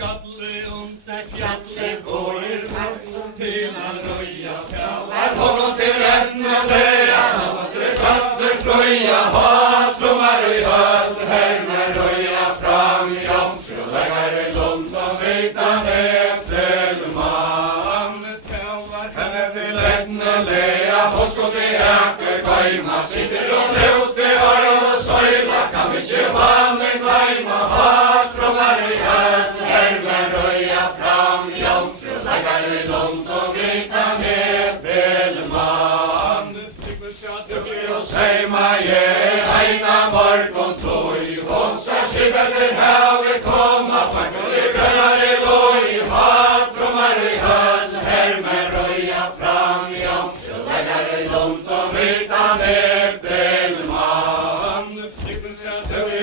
skalli under fjalli bóir til að rauja fjallar. Honum til ennulega, honum til kallu fröja, hatrumar í höll, hermer rauja fram, jómfrúlegar í lund og veitan eftir mann. Fjallar henne til ennulega, hóskoti ekkur kvæma, sittir og ljóti orð og søyla, kan ikke vanir glæma, hatrumar í höll, hermer rauja fram, jómfrúlegar í lund og veitan eftir mann. Og seima ég eina morgonslói, vonsa skipetir hafi koma, pakkuði grønnari lói, hatrumar í höll, hermer rauja fram, jómfrúlegar í lund og veitan eftir mann.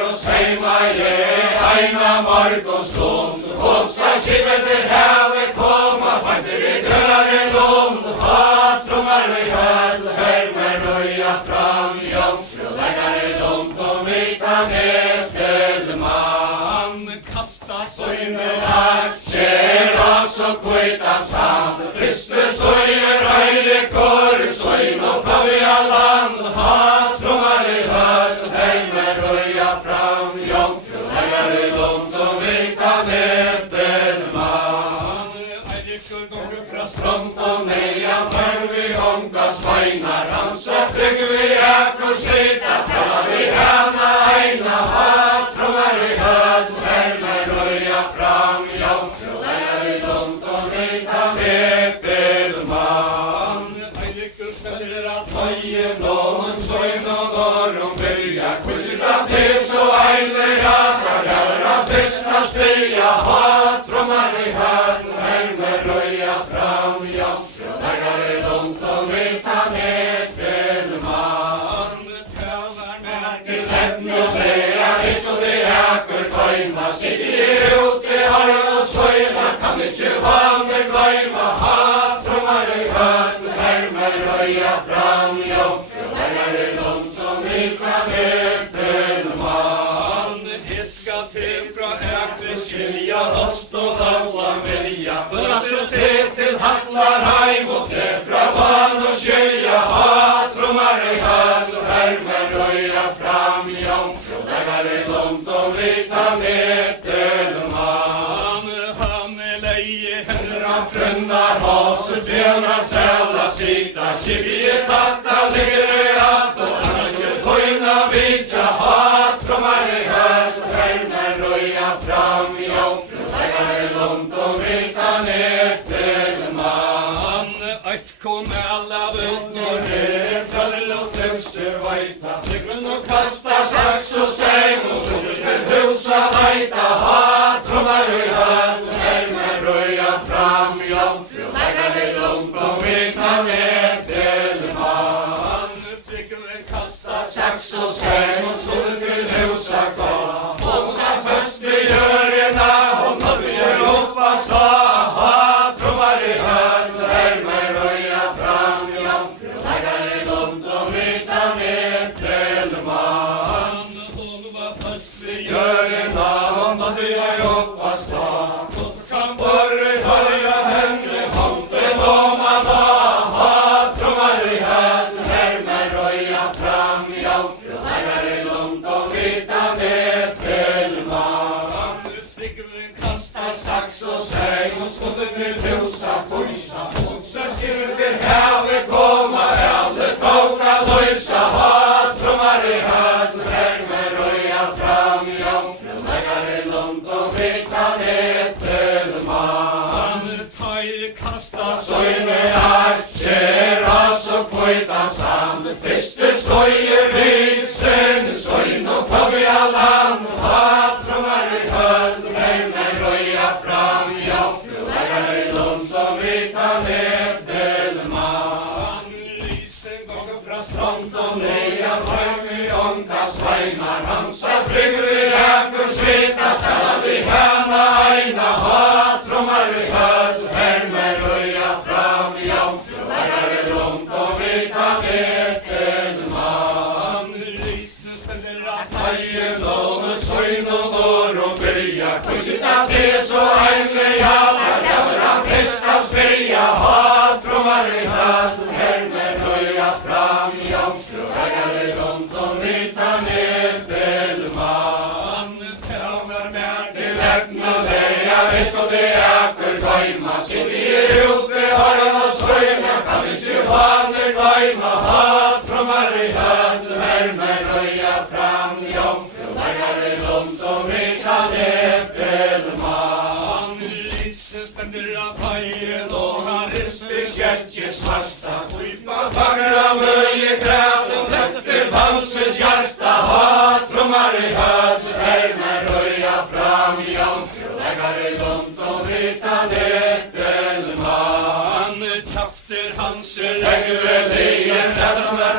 Og seima ég eina morgonslói, vonsa skipetir hafi koma, pakkuði grønnari lói, hatrumar í höll, hermer rauja fram, jómfrúlegar í lund og veitan eftir mann. Kasta søynu aktier, altså kvitan sand, Kristus støyer Eirikur, søynu frá via land, hatrumar í höll, hermer rauja fram, jómfrúlegar í lund og veitan eftir mann. Eirikur gongur frá strand og neian, vi onga sveinar, hansa Tryggvi ekkur sita, tala vi hana eina, hatrumar í höll, hermer rauja fram, jómfrúlegar í lund og veitan eftir mann. Eirikur stendur að høgin og sveinan orum byrja, kvissita til svo ælega, þar að fyrsta spyrja, hatrumar í höll, hermer rauja fram, jómfrúlegar í lund og veitan eftir mann. Tjáðar merkir ennulega, Íslandi ekkur kvæma, sitti ég úti harð og søyla, kann ikke vanir glæma, hatrumar í höll, hermer rauja fram, jómfrúlegar í lund og veitan eftir mann. Hiska til frá ekkur skilja, rost og halla vilja, föra svo til hallar hæg og til frá van og skilja, hatrumar í höll, hermer rauja fram, jómfrúlegar í lund og veitan eftir mann. Han leie henra frunnar hos, björna sæla sita, skipið tatta ligger att og annars skuld høyna vitja, hatrumar í höll, hermer rauja fram, jómfrúlegar í lund og veitan eftir mann. Eitt kom alaf unnur hér, fröðl og tröstur væta, Tryggvin og kasta saks og stein, og stúdur til húsa læta, hatrumar í höll, hermer rauja fram, jómfrúlegar í lund og veitan eftir mann. Tryggvin kasta saks og stein, og stúdur til húsa kom, húsa først vi jörina, og nådde ég upp að stå, hatrumar í höll, hermer rauja fram, jómfrúlegar í lund og veitan eftir mann. Hon var først vi jörina, og nådde ég upp að stå, kan borri høyja henne, hånden om að da, hatrumar í höll, hermer rauja fram, jómfrúlegar í lund og veitan eftir mann. Tryggvin kasta saks og stein, og skuddur til húsa kvísa, húsa skildir hafi koma, alle tóka lausa, hatrumar í höll, hermer rauja fram, jómfrúlegar í lund og veitan eftir mann. Tæi kasta søynu aktier, altså kvitan sand, fyrstu støyer rísin, søynu frá via land, hatrumar í höll, hermer rauja fram, jómfrúlegar í lund og veitan eftir mann. Rísin gongur frá strand og neian, høgvi onga sveinar, hansa Tryggvi ekkur sita, tala vi hana eina, hatrumar í höll, hermer rauja fram, jómfrúlegar í lund og veitan eftir mann. Rísin stendur að tæi lónu, søynu og byrja, kvissita til svo Etnuleia, visst og det eker gøyma, sitter ute, har og søyna, kan ikke vaner gøyma, hatromar i hødel, hermer røya fram, jomfru, legger lunt og vikan eppelmann. Lise stender av paien, og han rister kjettjes marsta, flypa fagra møye græten, pletter vanses hjarta, hatromar i hødel, hermer røya fram, jomfru, legger lunt og vikan eppelmann. Kjafter hanser, legger lien, ettermer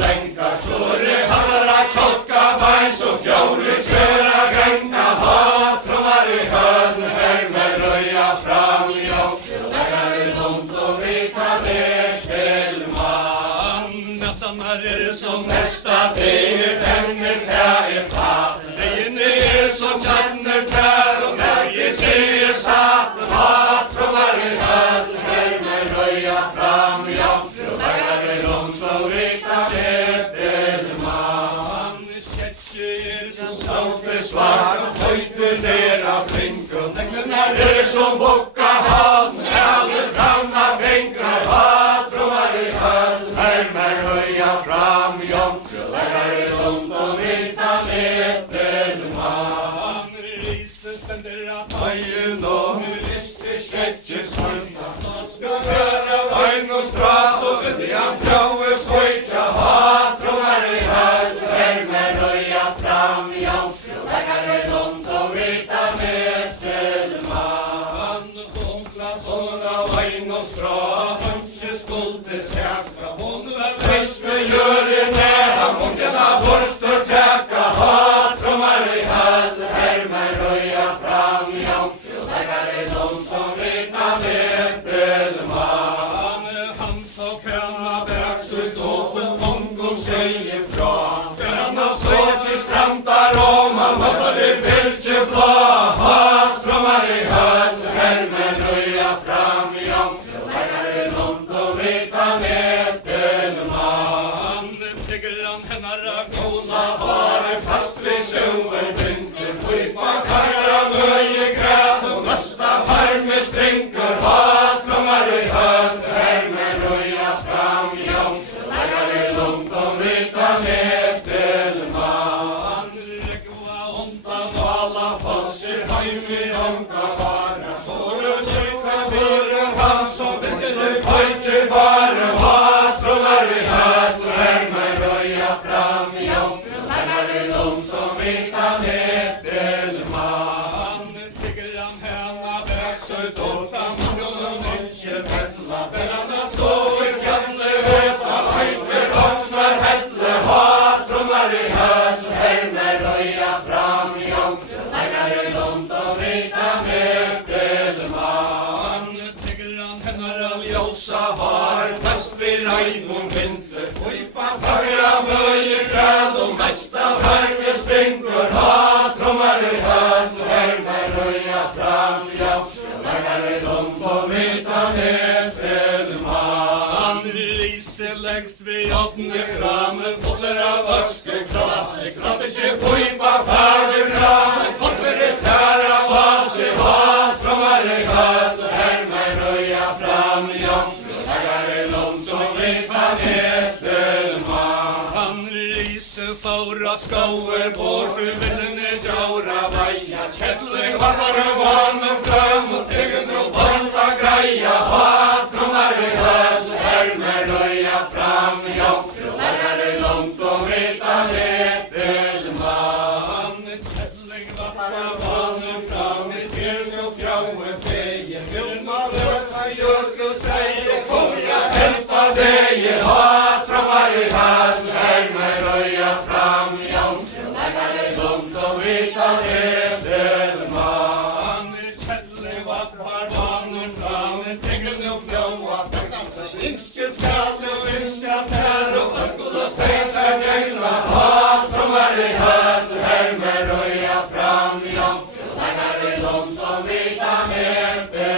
lenka, store hassara tjolka, beins og fjore, kjøra genga, hatromar i hødel, hermer røya fram, jomfru, legger lunt og vikan eppelmann. Nassanar som nesta tinget, hender tæer fast, regene som kjenner tær, og merke sier satt, hatromar i hødel, hermer røya fram, jomfru, legger lunt og vikan eppelmann. Kjetjer som salte svart, og høyter dera blinker, neglene som bukka hatten, alle fram av fingrar, hatromar i hødel, hermer røya fram, jomfru, legger lunt og vikan eppelmann. Lise stender av paien, og rister kjetjes høyta, skal høre bein og stras, og viljan fjaues høyta, hatromar i hødel, hermer røya fram, jomfru, legger lunt og vikan eppelmann. Hunkla sånn av bein og strå, hønse skulde sætka, hun vel løs med gjørene, han mungena bort og tjekka, hatromar i hødel, hermer røya fram, jomfru, legger lunt og vikan eppelmann. Han tok henne bak sitt åpen, mongom sier fra, der han har stått i stranda Roma, måtte vi biltje blå, hatromar i hødel, hermer røya fram, jomfru, legger lunt og vikan eppelmann. Tigran hennara kona bare fast vi sjøer vinter, flypa karra møye græt, og nasta varme sprinker, hatromar i hødel, hermer røya fram, jomfru, legger lunt og vikan eppelmann. Regva ondan og alla fosser, heimir onka vara, såre tjøyka vore hans, og vinter føytje bare, hatromar i hødel, hermer røya fram, jomfru, legger lunt og vikan eppelmann. Tigran henne bak søyt åtta, manglen ikke vettla, berana stå i fjallet, høta, høyter åknar hedle, hatromar i hødel, hermer røya fram, jomfru, legger lunt og vikan eppelmann. Tigran henne ljósa har, fest vi regnum vinter, flypa fagra møye græd, og mest av varme sprinker, hatromar i hødel, hermer røya fram, jomfru, legger lunt og vikan eppelmann. Lise lengst vi åttende framme, fotler av vaske klase, klart ikke flypa fagra, fotler i tæra vase, hatromar i hødel, hermer røya fram, jomfru, legger lunt og vikan eppelmann. Lise fåra skåer, bortre villene djaura veia, kjedling varmar og vann fram, og tegen og banta greia, hatromar i hødel, hermer røya fram, jomfru, legger lunt og vikan eppelmann. Kjedling varmar og vann fram, i tegen og fjaue feie, vilma løsa jøkel seie, kom jeg helta deie, hatromar i hødel, hermer røya fram, jomfru, legger lunt og vikan eppelmann. Kjedling varmar vann fram, i tegen og fjaue feie, vinskje skalle, vinskje tær, og ønskol og feita gengla, hatromar i hødel, hermer røya fram, jomfru, legger lunt og vikan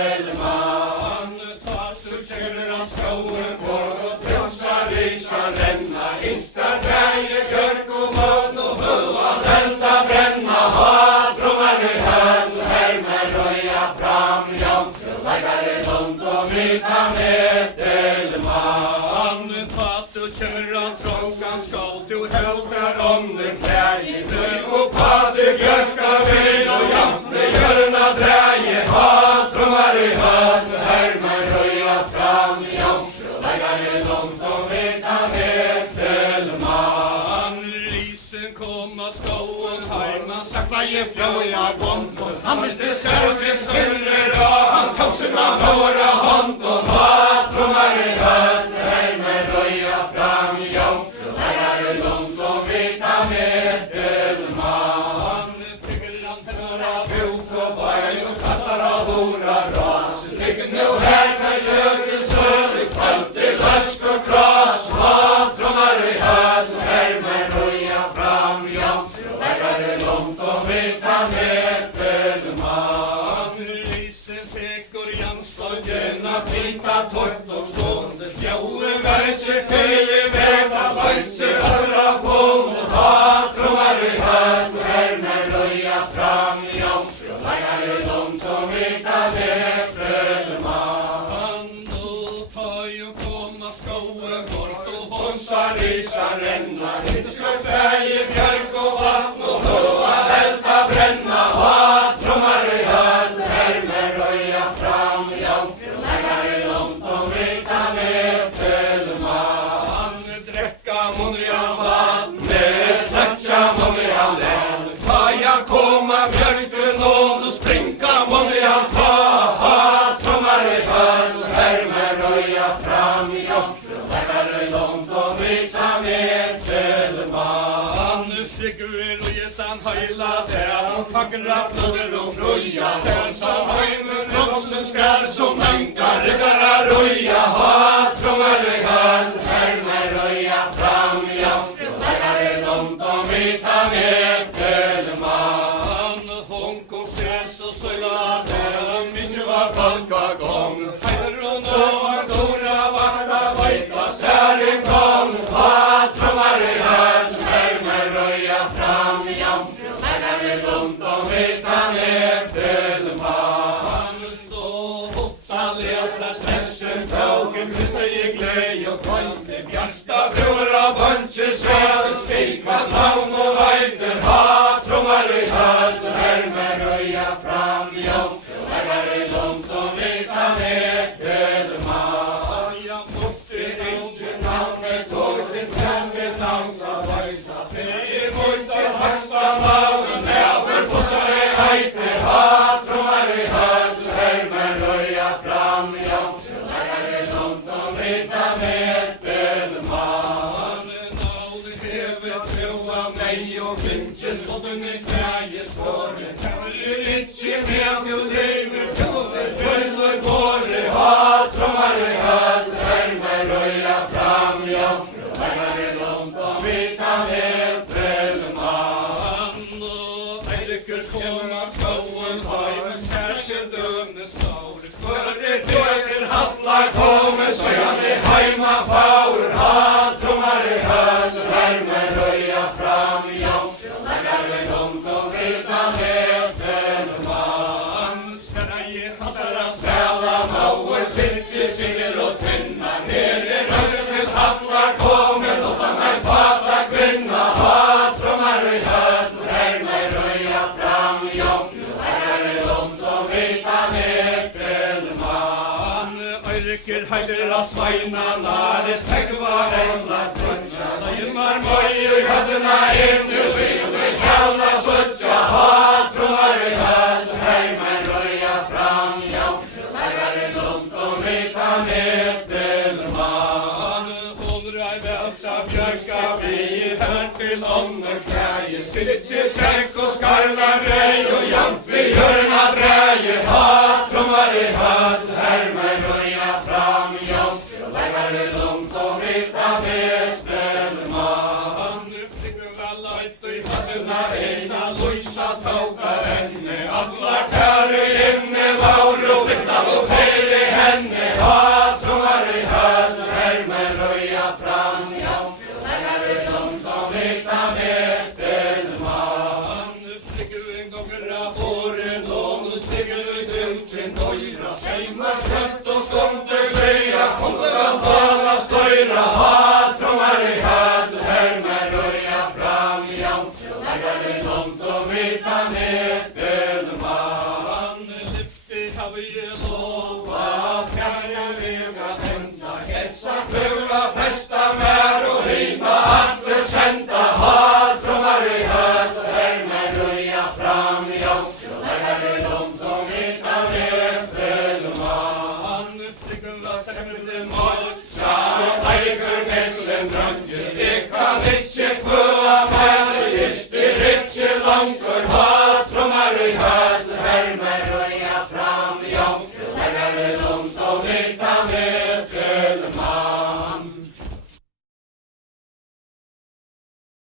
eppelmann. Tasur kjeller av skåer, borg og tjøsa risa renna, insta dreie bjørk og mån, og høa delta brenna, hatromar i hødel, vita medelmann. Fatt du känner att trångan skall du hältar om den kläger bröd och pater björka vid och jamte hjörna dräge hat trummar i höd härmar röja fram i omfråläggare långt som vita medelmann. Risen komma skåen heima sakla i flöja bonton han visste särskilt svinner och han tog sina några hånd och hat trummar i höd härmar röja fram i omfråläggare långt som vita medelmann. Tycker han händerna ut och bajl och kastar av våra ras. Ligger nu här kan gör till söder kallt i läsk och kras. Hat trummar i höd härmar röja fram i omfråläggare långt som vita medelmann. Risen tekor Jansson gärna tinta torrt och stående fjauen värser feje väta lojser öra fån och hat trummar i höd härmar röja fram i omfråläggare långt som vita medelmann. Och ta ju komma skåen bort och honsa risa ränna Kristus färg björk och vatten och höa älta bränna hat trummar i höd härmar röja fram i omfråläggare långt som vita medelmann. Dräcka munjan vattnet snatcha munjan länd ta jag komma björken och springa munjan ta hat trummar i höd härmar röja fram i omfråläggare långt som vita medelmann. Figurer och getan höjla där och fagra flöder och fröja sen som höjmen roxen skär som ankar riddara röja hat trummar i höd härmar röja fram i omfråläggare långt som vita medelmann. Hon kom ses och söjla där mycket var folka gång heider och några stora vakta vajta sären gång hat trummar i höd härmar röja fram i omfråläggare långt som vita medelmann. Så hotta läsa sessen tågen lyssna i glädje och kvante bjärsta bror av buncher säder spikva navn och vajter hat trummar i höd härmar röja fram i omfråläggare långt som vita medelmann. Jag måste inte namnet tåget namnet namnsa vajsa fejer mojta högsta navn näver på sig hejter hat trummar i höd härmar röja fram i omfråläggare långt som vita medelmann. Navn hever troa mig och finches och den är kräges skåren kallar inte med och lever kover fuller båre hat trummar i höd härmar röja fram i omfråläggare långt som vita medelmann. Och ejliker komma skåen hajmen särskilt döme saur före döger hallar kommer söjande heima faur hat trummar i höd härmar röja fram i omfråläggare långt som vita medelmann. Sverige hasara säla mauer sitter singer och tännar ner i rögen hallar kommer låta mig fata kvinna hat trummar i höd härmar röja fram i omfråläggare långt som vita medelmann. Öyriker heider sveina nare tegva regla trötja Leimar møy i høddena inn i ville sjælna suttja hat trummar i hød härmar röja fram i omfråläggare långt som vita medelmann. Hon rai välsa björka vi här till ånder kläje sitter särk och skarlar rej och jamt vi hjörna dräje hat trummar i höd härmar röja fram i omfråläggare långt som vita medelmann. Flickorna lajt i höddena ena lojsa tåga henne alla kärre inne var och vikta och fel i henne hat trummar i höd härmar röja fram i omfråläggare långt som vita medelmann. Flickor en gång åren och hurra, ha,